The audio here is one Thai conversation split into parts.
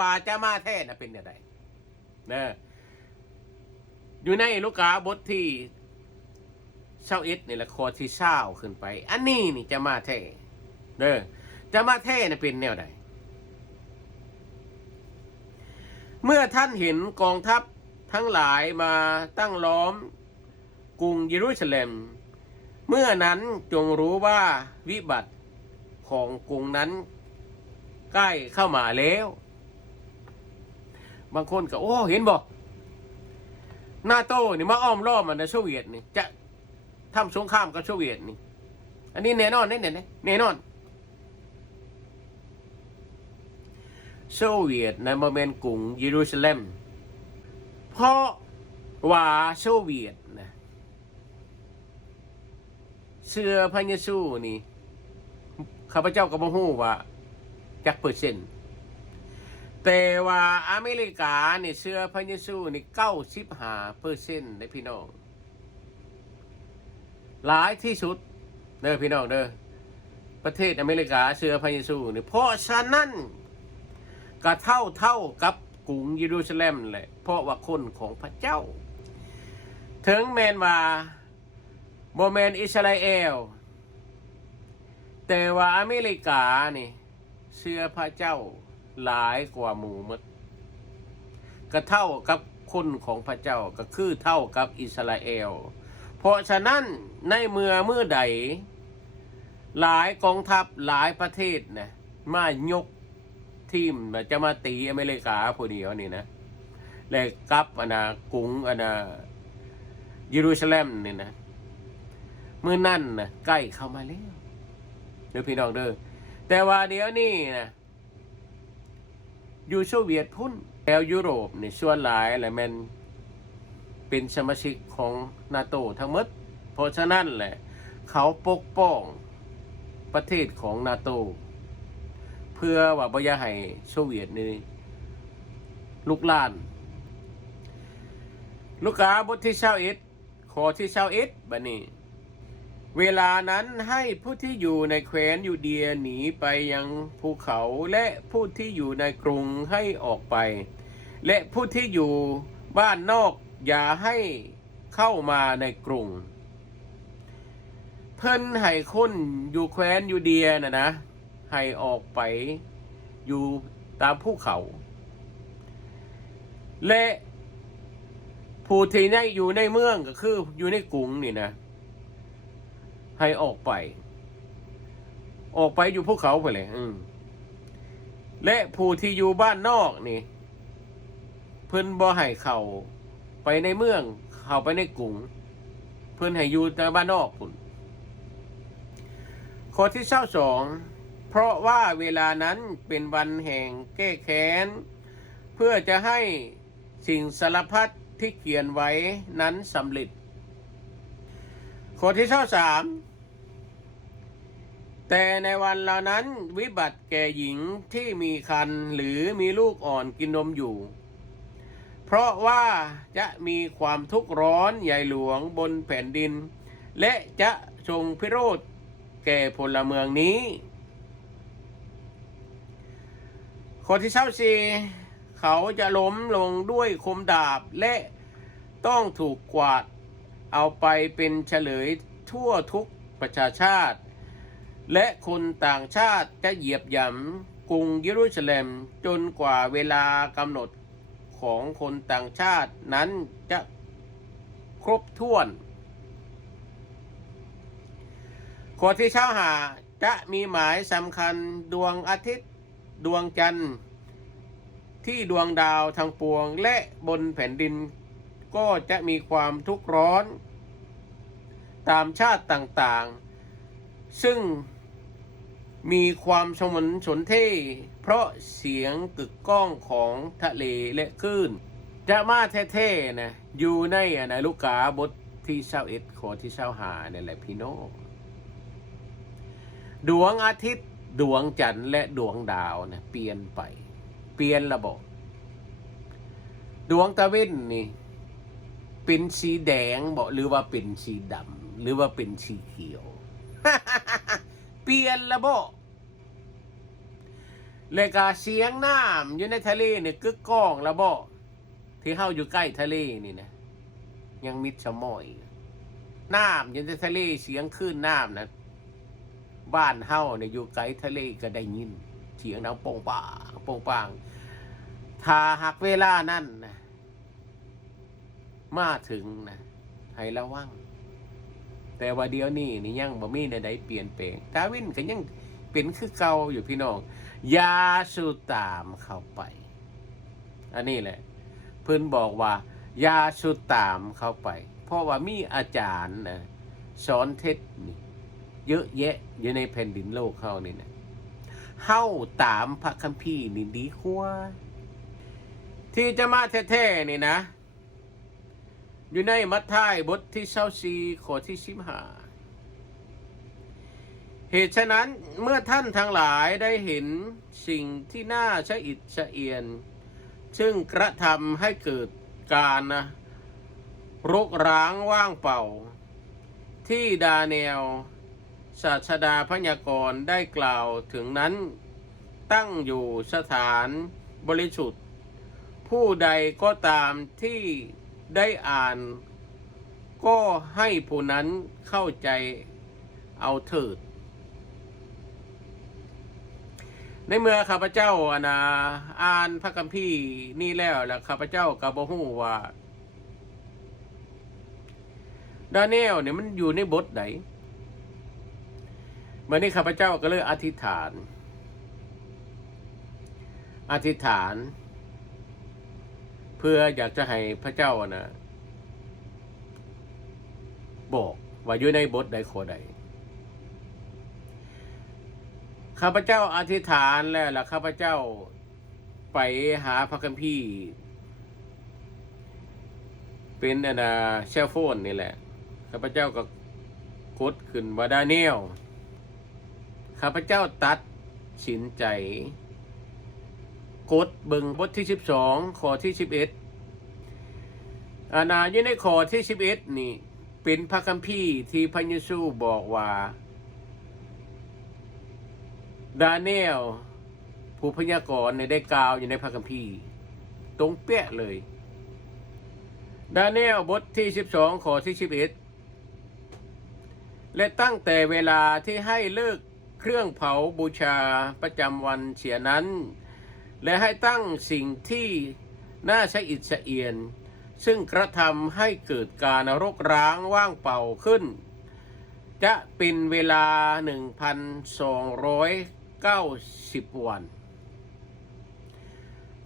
ว่าจะมาแท้น่ะเป็นอย่างไรนะอยู่ในลูกกาบทที่เช้าอ็ดนี่แหละคอที่เช้าขึ้นไป อันนี้นี่จะมาแท้เด้อจะมาแท้น่ะเป็นแนวใดเมื่อท่านเห็นกองทัพทั้งหลายมาตั้งล้อมกรุงเยรูซาเล็ม เมื่อนั้นจงรู้ว่าวิบัติของกรุงนั้นใกล้เข้ามาแล้ว บางคนก็โอ้เห็นบอกนาโต้นี่มาอ้อมรอบมันนะโซเวียตนี่จะทำสงครามกับโซเวียตนี่ อันนี้แน่นอนแน่แน่แน่นอนโซเวียตในโมเมนกรุงเยรูซาเล็ม เพราะว่าโซเวียตนะเสื้อพระเยซูนี่ข้าพเจ้าก็บ่ฮู้ว่าจักเปอร์เซ็นต์ แต่ว่าอเมริกาเนี่ยเชื่อพระเยซูนี่เก้าสิบห้าเปอร์เซ็นต์ได้พี่น้อง หลายที่สุดเด้อพี่น้องเด้อประเทศอเมริกาเชื่อพระเยซูนี่เพราะฉะนั้นก็เท่าเท่ากับกรุงเยรูซาเล็มแหละเพราะว่าคนของพระเจ้า ถึงแมนว่าโมเมนอิสราเอล แต่ว่าอเมริกานี่เชื่อพระเจ้า หลายกว่าหมู่มดก็เท่ากับคนของพระเจ้าก็คือเท่ากับอิสราเอล เพราะฉะนั้นในเมื่อเมื่อใด หลายกองทัพหลายประเทศนะมายกทีมจะมาตีอเมริกาผู้เดียวนี่นะและกลับอนนะกรุงอนนะเยรูซาเล็มนี่นะเมื่อนั่นนะใกล้เข้ามาแล้วเด้อพี่น้องเด้อแต่ว่าเดี๋ยวนี้นะ อยู่โซเวียตพุ่นแล้วยุโรปนี่ส่วนหลายแหละมันเป็นสมาชิกของนาโตทั้งหมด เพราะฉะนั้นแหละ เขาปกป้องประเทศของนาโต เพื่อว่าบ่อยากให้โซเวียตนี่ลุกลาน ลูกกาบทที่เช้าเอ็ดขอที่เช้าเอ็ดบัดนี้ เวลานั้นให้ผู้ที่อยู่ในแคว้นยูเดียหนีไปยังภูเขาและผู้ที่อยู่ในกรุงให้ออกไป และผู้ที่อยู่บ้านนอกอย่าให้เข้ามาในกรุง เพิ่นให้คนอยู่แคว้นยูเดียนะนะ ให้ออกไปอยู่ตามภูเขา และผู้ที่ในอยู่ในเมืองก็คืออยู่ในกรุงนี่นะ ให้ออกไป ออกไปอยู่ภูเขาไปเลย อืมและผู้ที่อยู่บ้านนอกนี่ เพิ่นบ่ให้เขาไปในเมือง เขาไปในกรุงเพิ่นให้อยู่แต่บ้านนอกพุ่นข้อที่เศร้าสองเพราะว่าเวลานั้นเป็นวันแห่งแก้แค้น เพื่อจะให้สิ่งสารพัดที่เขียนไว้นั้นสำเร็จข้อที่เศร้าสาม แต่ในวันเหล่านั้นวิบัติแก่หญิงที่มีคันหรือมีลูกอ่อนกินนมอยู่ เพราะว่าจะมีความทุกข์ร้อนใหญ่หลวงบนแผ่นดิน และจะทรงพิโรธแก่พลเมืองนี้ข้อที่เช้าสีเขาจะล้มลงด้วยคมดาบและต้องถูกกวาดเอาไปเป็นเฉลยทั่วทุกประชาชาติ และคนต่างชาติจะเหยียบย่ำกรุงเยรูซาเล็มจนกว่าเวลากำหนดของคนต่างชาตินั้นจะครบถ้วนข้อที่เช้าหาจะมีหมายสำคัญดวงอาทิตย์ดวงจันทร์ ที่ดวงดาวทางปวงและบนแผ่นดิน ก็จะมีความทุกข์ร้อน ตามชาติต่างๆ ซึ่ง มีความสมนสนเท่เพราะเสียงกึกก้องของทะเลและคลื่นจะมาเท่ๆนะอยู่ในอนลูกกาบทที่เศร้าเอ็ดขอที่เศร้าหาเนี่ยแหละพี่น้องดวงอาทิตย์ ดวงจันทร์และดวงดาวนะเปลี่ยนไป เปลี่ยนระบบดวงตะเว้นนี่เป็นสีแดงบอกหรือว่าเป็นสีดำหรือว่าเป็นสีเขียว ปลี่ยนระบบเลยกาเสียงน้ำอยู่ในทะเลเนี่ยกึกก้องล้วบ่ที่เฮาอยู่ใกล้ทะเลนี่นะยังมิดชะมอยน้ำอยู่ในทะเลเสียงคลื่นน้ำนะบ้านเฮาเนี่ยอยู่ไกลทะเลก็ได้ยิน เสียงดังโป่งป่างโป่งป่างถ้าหากเวลานั่นนะมาถึงนะให้ระวัง แต่ว่าเดี๋ยวนี้นี่ยังบ่มีใดๆเปลี่ยนแปลงดาวินก็ยังเป็นคือเก่าอยู่พี่น้องยาสูตามเข้าไป อันนี้แหละ เพิ่นบอกว่ายาสูตามเข้าไป เพราะว่ามีอาจารย์นะสอนเทศนี่เยอะแยะอยู่ในแผ่นดินโลกเขานี่นะเฮาตามพระคัมภีร์นี่ดีกว่าที่จะมาแท้ๆนี่นะ อยู่ในมัทธิวบทที่เศร้าซีข้อที่สิบห้าเหตุฉะนั้นเมื่อท่านทั้งหลายได้เห็นสิ่งที่น่าชะอิดชะเอียน ซึ่งกระทำให้เกิดการนะรกร้างว่างเปล่า ที่ดาเนลศาสดาพยากรได้กล่าวถึงนั้น ตั้งอยู่สถานบริสุทธิ์ ผู้ใดก็ตามที่ ได้อ่าน ก็ให้ผู้นั้นเข้าใจเอาเถิด ในเมื่อข้าพเจ้าอะนะอ่านพระคัมภีร์นี่แล้วแล้วข้าพเจ้าก็บ่ฮู้ว่าดาเนลเนี่ยมันอยู่ในบทไหนวันนี้ข้าพเจ้าก็เลยอธิษฐาน อธิษฐาน เพื่ออยากจะให้พระเจ้านะบอกว่าอยู่ในบทใดโคใดข้าพเจ้าอธิษฐานแล้วล่ะข้าพเจ้าไปหาพระคัมภีร์เป็นอนนะเชลโฟนนี่แหละข้าพเจ้าก็กดขึ้นว่าดาเนียลข้าพเจ้าตัดสินใจ กดเบิงบทที่สิบสองข้อที่สิบเอ็ดอาณาอยู่ในข้อที่สิบเอ็ดนี่ เป็นพระคัมภีร์ที่พระเยซูบอกว่า ดาเนียลผู้พยากรณ์ในได้กล่าวอยู่ในพระคัมภีร์ ตรงเป๊ะเลย ดาเนียลบทที่สิบสองข้อที่สิบเอ็ดและตั้งแต่เวลาที่ให้เลิกเครื่องเผาบูชาประจำวันเสียนั้น และให้ตั้งสิ่งที่น่าชะอิดชะเอียน ซึ่งกระทำให้เกิดการรกร้างว่างเปล่าขึ้น จะเป็นเวลา 1,290 วัน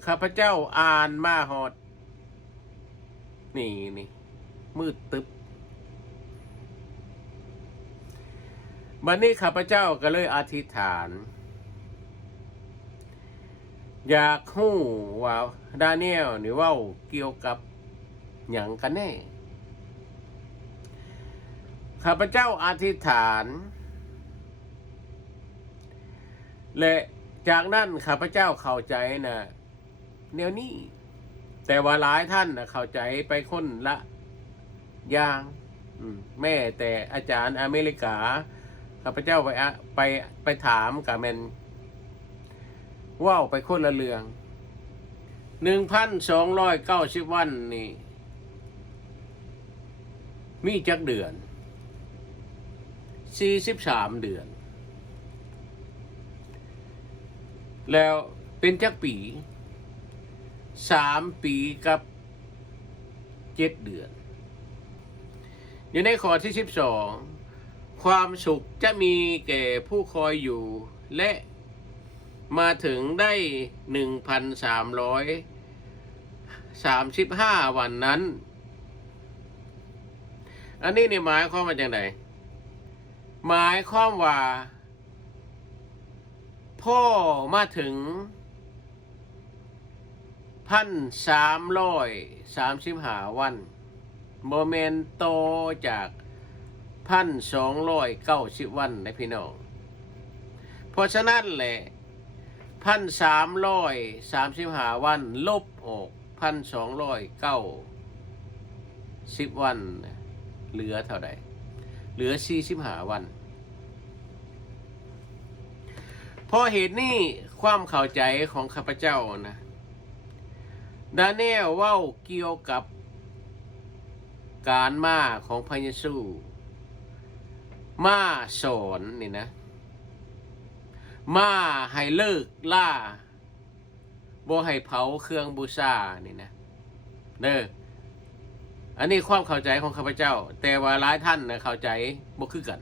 ข้าพเจ้าอ่านมาหอด นี่นี่มืดตึบบันนี้ข้าพเจ้าก็เลยอธิษฐาน อยากหู้ว่าดาเนียลนี่ว่าเกี่ยวกับอย่างกันแน่ ข้าพเจ้าอธิษฐาน และจากนั้นข้าพเจ้าเข้าใจนะแนวนี้ แต่ว่าหลายท่านนะเข้าใจไปคนละอย่างแม่แต่อาจารย์อเมริกาข้าพเจ้าไปไปไปถามกับแมน ว่าวไปคนละเรื่องหนึ่งพันสองร้อยเก้าสิบวันนี่ มีจักเดือนสี่สิบสามเดือน แล้วเป็นจักปีสามปีกับเจ็ดเดือน อยู่ในข้อที่สิบสองความสุขจะมีแก่ผู้คอยอยู่และ มาถึงได้หนึ่งพันสามร้อยสามสิบห้าวันนั้น อันนี้นี่หมายความว่าจังไดหมายความว่า พ่อมาถึงพันสามร้อยสามสิบห้าวันโมเมนโตจากพันสองร้อยเก้าสิบวันนะพี่น้องเพราะฉะนั้นแหละ พันสามร้อยสามสิบห้าวัน ลบออกพันสองร้อยเก้าสิบวัน เหลือเท่าใดเหลือสี่สิบห้าวันเพราะเหตุนี้ความเข้าใจของข้าพเจ้านะดาเนียลว้าเกี่ยวกับการมาของพระเยซู มาสอนนี่นะ มาให้เลิกล่าบ่ให้เผาเครื่องบูชานี่นะเด้ออันนี้ความเข้าใจของข้าพเจ้า แต่ว่าหลายท่านนะเข้าใจบ่คือกัน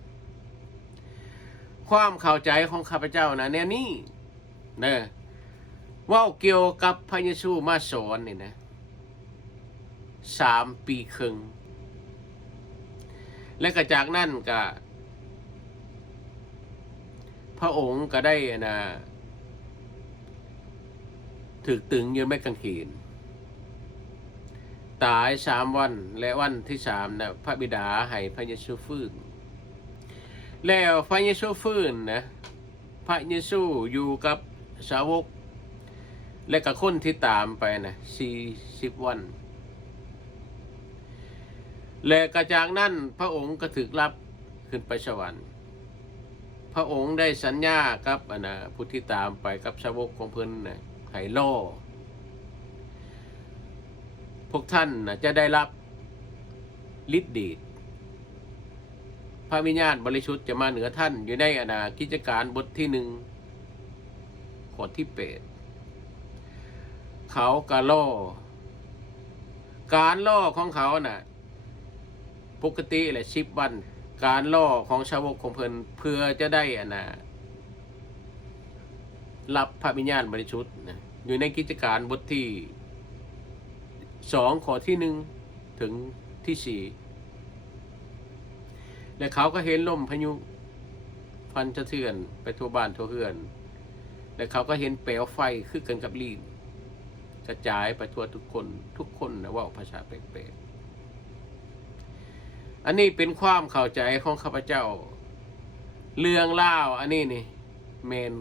ความเข้าใจของข้าพเจ้านะแนวนี้เด้อว่าเกี่ยวกับพระเยซูมาสอนนี่นะสามปีครึ่งและก็จากนั้นก็ พระองค์ก็ได้นะถึกตึงยืนไม่กางเขนตายสามวันและวันที่สามนะพระบิดาให้พระเยซูฟื้น แล้วพระเยซูฟื้นนะพระเยซูอยู่กับสาวก และกับคนที่ตามไปนะสี่สิบวัน และกระจากนั้นพระองค์ก็ถึกรับขึ้นไปสวรรค์ พระองค์ได้สัญญากับอนนะผู้ที่ตามไปกับสาวกของเพิ่นนะให้ล่อพวกท่านนะจะได้รับฤทธิ์เดชพระวิญาณบริสุทธ์จะมาเหนือท่านอยู่ในอนากิจการบทที่หนึ่งขอที่เปดเขากะล่อการล่อของเขาน่ะ ปกติแหละชิบวัน การล่อของชาวกของเพิ่นเพื่อจะได้อนะรับพระวิญญาณบริสุทธิ์นะอยู่ในกิจการบทที่สองข้อที่หนึ่งถึงที่สี่และเขาก็เห็นลมพายุพันสะเทือนไปทั่วบ้านทั่วเฮือน และเขาก็เห็นเปลวไฟคือกันกับลีนกระจายไปทั่วทุกคนทุกคนนะว่าภาษาแปลกๆ อันนี้เป็นความเข้าใจของข้าพเจ้า เรื่องเล่าอันนี้นี่เมน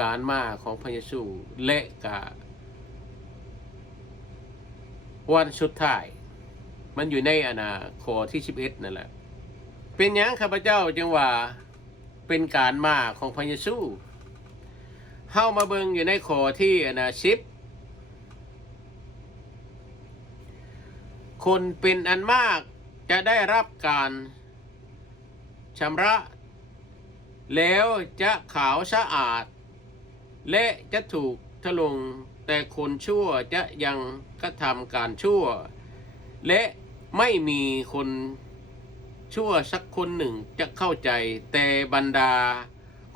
การมาของพระเยซูและกาวันสุดท้าย มันอยู่ในอนาคอที่สิบเอ็ดนั่นแหละ เป็นหยังข้าพเจ้าจึงว่าเป็นการมาของพระเยซูเฮามาเบิงอยู่ในขอที่อนาชิบคนเป็นอันมาก จะได้รับการชำระ แล้วจะขาวสะอาด และจะถูกทะลงแต่คนชั่วจะยังกระทำการชั่ว และไม่มีคนชั่วสักคนหนึ่งจะเข้าใจ แต่บรรดา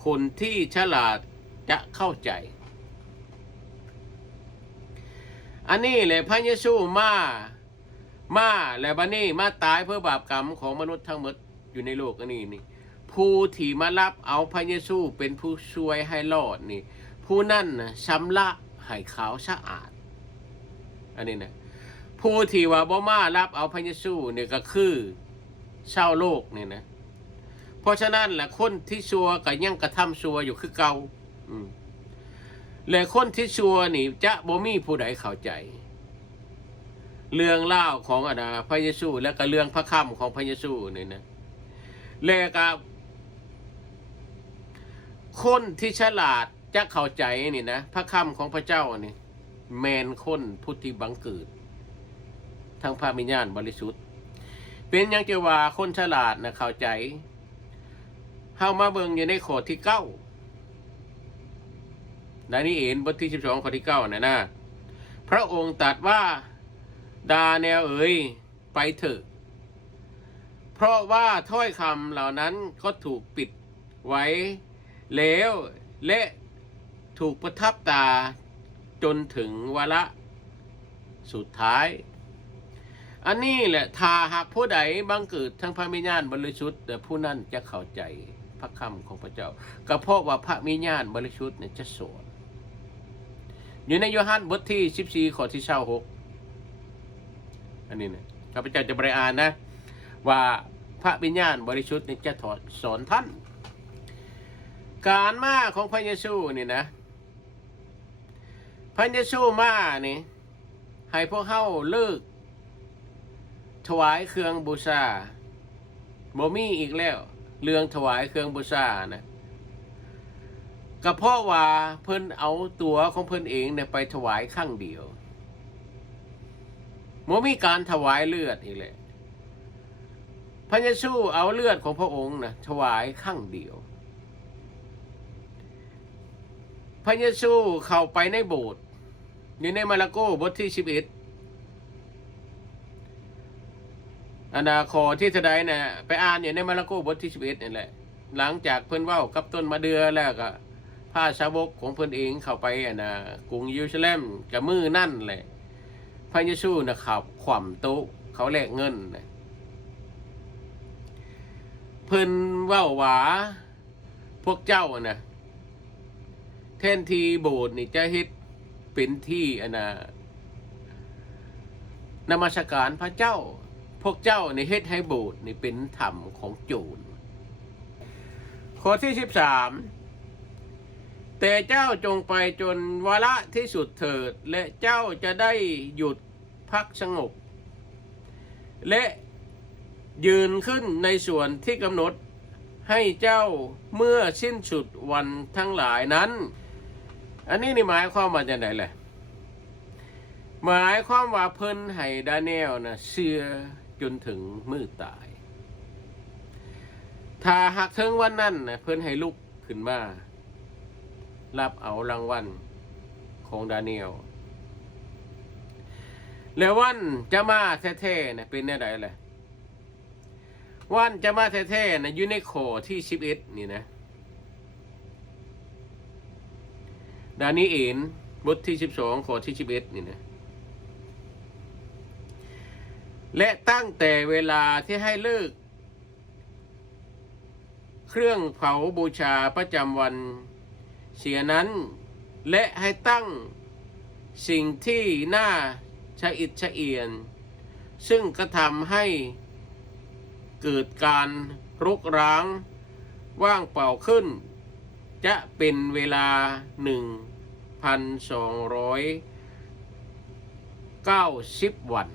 คนที่ฉลาดจะเข้าใจ อันนี้แหละพระเยซูมา มาและบันนี้มาตายเพื่อบาปกรรมของมนุษย์ทั้งหมดอยู่ในโลกอันนี้นี่ ผู้ที่มารับเอาพระเยซูเป็นผู้ช่วยให้รอดนี่ ผู้นั่นนะชำระให้ขาวสะอาด อันนี้นะผู้ที่ว่าบ่มารับเอาพระเยซูเนี่ยก็คือชาวโลกเนี่ยนะ เพราะฉะนั้นแหละคนที่ชัวก็ยังกระทำชัวอยู่คือเก่าอืมและคนที่ชัวนี่จะบ่มีผู้ใดเข้าใจ เรื่องเล่าของอนาพระเยซู และก็เรื่องพระคำของพระเยซูเนี่ยนะและก็คนที่ฉลาดจะเข้าใจนี่นะพระคำของพระเจ้านี่แมนคนพุทธิบังเกิดทางพระมิญญาณบริสุทธิ์ เป็นยังจะว่าคนฉลาดนะเข้าใจเฮามาเบิงอยู่ในข้อที่เก้าดานิเอลบทที่สิบสองข้อที่เก้านะนะพระองค์ตรัสว่า ดาแนวเอ๋ยไปเถอะ เพราะว่าถ้อยคำเหล่านั้นก็ถูกปิดไว้ แล้วและถูกประทับตาจนถึงวาระสุดท้าย อันนี้แหละถ้าหากผู้ใดบังเกิดทั้งพระมิญญาณบริสุทธิ์แต่ผู้นั้นจะเข้าใจพระคำของพระเจ้าก็เพราะว่าพระมิญญาณบริสุทธิ์เนี่ยจะสอนอยู่ในโยฮันบทที่สิบสี่ข้อที่เช้าหก อันนี้นะข้าพเจ้าจะบริอ่านนะ ว่าพระวิญญาณบริสุทธิ์นี่จะถอดสอนท่าน การมาของพระเยซูนี่นะ พระเยซูมานี่ ให้พวกเฮาเลิก ถวายเครื่องบูชาบ่มีอีกแล้ว เรื่องถวายเครื่องบูชานะก็เพราะว่าเพิ่นเอาตัวของเพิ่นเองเนี่ยไปถวายข้างเดียว บ่มีการถวายเลือดอีกเลยพระเยซูเอาเลือดของพระองค์นะถวายข้างเดียว พระเยซูเข้าไปในโบสถ์อยู่ในมาระโกบทที่สิบเอ็ดอนาคอที่เทาใดนะไปอ่านอยู่ในมาระโกบทที่สิบเอ็ดนี่แหละ หลังจากเพิ่อนว้ากับต้นมะเดือแล้วก็พาสาวกของเพิ่อนเองเข้าไปอะนะกรุงเยรูซาเล็มกับมือนั่นแหละ พระเยซูนะขับขว่ำโต๊ะเขาแลกเงินเพิ่นว้าหวาพวกเจ้านะแทนทีโบสถ์นี่จะเฮ็ดเป็นที่อันนะนมัสการพระเจ้า พวกเจ้าในเฮ็ดให้โบสถ์นี่เป็นธรรมของโจรข้อที่สิบสาม แต่เจ้าจงไปจนวาระที่สุดเถิด และเจ้าจะได้หยุดพักสงบ และยืนขึ้นในส่วนที่กำหนดให้เจ้าเมื่อสิ้นสุดวันทั้งหลายนั้น อันนี้นี่หมายความว่าจะไหนแหละ หมายความว่าเพิ่นให้ดาเนลนะเชื่อจนถึงมือตาย ถ้าหากถึงวันนั้นนะเพิ่นให้ลุกขึ้นมา รับเอารางวัลของดาเนียลแล้ววันจะมาแท้ๆนะเป็นแน่ใดแหละวันจะมาแท้ๆนะอยู่ในโขที่สิบเอ็ดนี่นะดานีเอ็นบทที่สิบสองข้อที่สิบเอ็ดนี่นะและตั้งแต่เวลาที่ให้เลิก เครื่องเผาบูชาประจำวัน เสียนั้น และให้ตั้งสิ่งที่น่าชะอิดชะเอียน ซึ่งกระทำให้เกิดการรุกร้าง ว่างเปล่าขึ้น จะเป็นเวลา 1,290 วัน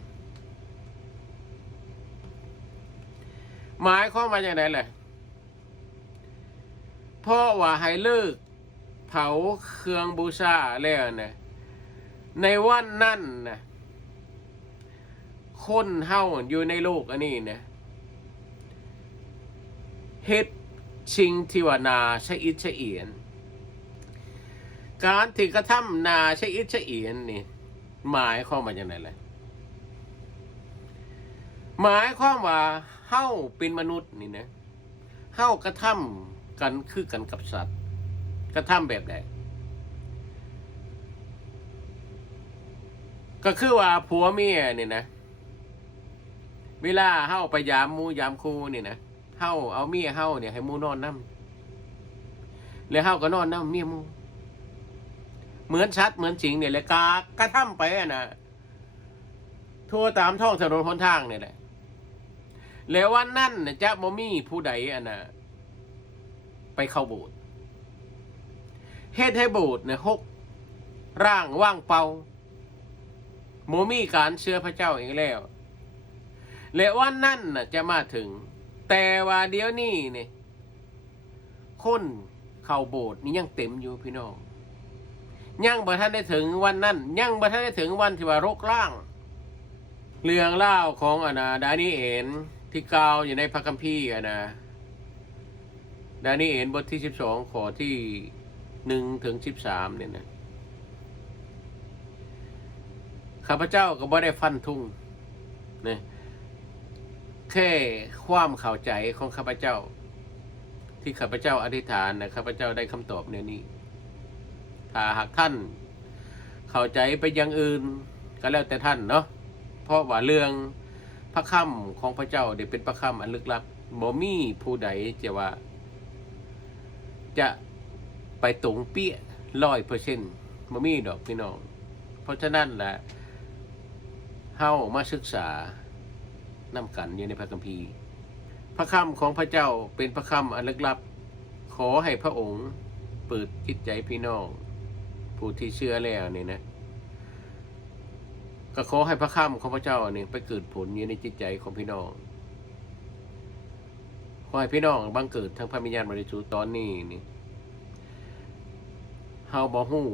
หมายความาอย่างไรเลยพราะว่าให้เลิก เผาเครื่องบูชาแล้วนะในวันนั้นนะคนเฮาอยู่ในโลกอันนี้นะเฮ็ดชิงที่ว่านาชะอิชะเอียน การที่กระทำนาชะอิชะเอียนนี่หมายความว่าอย่างไรเลยหมายความว่าเฮาเป็นมนุษย์นี่นะเฮากระทำกันคือกันกับสัตว์ กระทำแบบใดก็คือว่าผัวเมียเนี่ยนะ เวลาเฮาไปยามมูยามคูเนี่ยนะเฮาเอาเมียเฮาเนี่ยให้มูนอนน้ำแล้วเฮาก็นอนน้ำเมียมูเหมือนชัดเหมือนจริงเนี่ยแหละกากระทำไปอะนะทั่วตามท้องถนนหนทางเนี่ยแหละแล้ววันนั้นน่ะจะบ่มีผู้ใดอะนะไปเข้าโบสถ์ เฮ็ดให้โบสถ์เนี่ยหกร่างว่างเปล่าโมมีการเชื่อพระเจ้าอีกแล้ว และวันนั้นน่ะจะมาถึง แต่ว่าเดี๋ยวนี้เนี่ยคนเข้าโบสถ์นี่ยังเต็มอยู่พี่น้องยังบ่ทันได้ถึงวันนั้นยังบ่ทันได้ถึงวันที่ว่ารกร่าง เรื่องเล่าของอนาดานิเอ็นที่กล่าวอยู่ในพระคัมภีร์อนะดานิเอ็นบทที่สิบสองขอที่ หนึ่งถึงสิบสามเนี่ยนะข้าพเจ้าก็บ่ได้ฟันทุ่งนะแค่ความเข้าใจของข้าพเจ้า ที่ข้าพเจ้าอธิษฐานนะข้าพเจ้าได้คำตอบในนี้ ถ้าหากท่าน เข้าใจไปอยังอื่น ก็แล้วแต่ท่านเนาะเพราะว่าเรื่องพระค่ำของพระเจ้าเดี๋ยเป็นพระค่ำอันลึกลับบ่มีผู้ใดจะว่า จะ ไปตรงเปี้ยร้อยเปอร์เซ็นต์บ่มีดอกพี่น้อง เพราะฉะนั้นแหละเฮามาศึกษานำกันอยู่ในพระคัมภีร์ พระคำของพระเจ้าเป็นพระคำอันลึกลับ ขอให้พระองค์เปิดจิตใจพี่น้อง ผู้ที่เชื่อแล้วนี่นะก็ขอให้พระคำของพระเจ้านี่ไปเกิดผลอยู่ในจิตใจของพี่น้อง ขอให้พี่น้องบังเกิดทั้งพระวิญญาณบริสุทธิ์ตอนนี้นี่ เฮาบ่ฮู้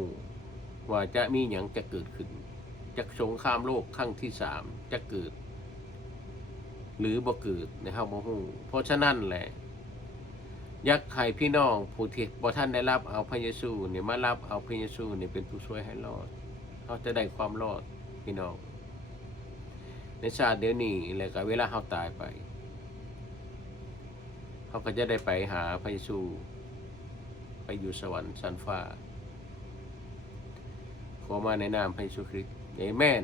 ว่าจะมีหยังจะเกิดขึ้นจากสงครามโลกครั้งที่สามจะเกิด หรือบ่เกิดในเฮาบ่ฮู้เพราะฉะนั้นแหละยากให้พี่น้องผู้ที่บ่ท่านได้รับเอาพระเยซูเนี่ยมารับเอาพระเยซูเนี่ยเป็นผู้ช่วยให้รอดเขาจะได้ความรอดพี่น้อง ในชาติเดี๋ยวนี้แล้วก็เวลาเขาตายไปเขาก็จะได้ไปหาพระเยซู ไปอยู่สวรรค์สันฟ้า ขอมาในนามพระเยซูคริสต์เอเมน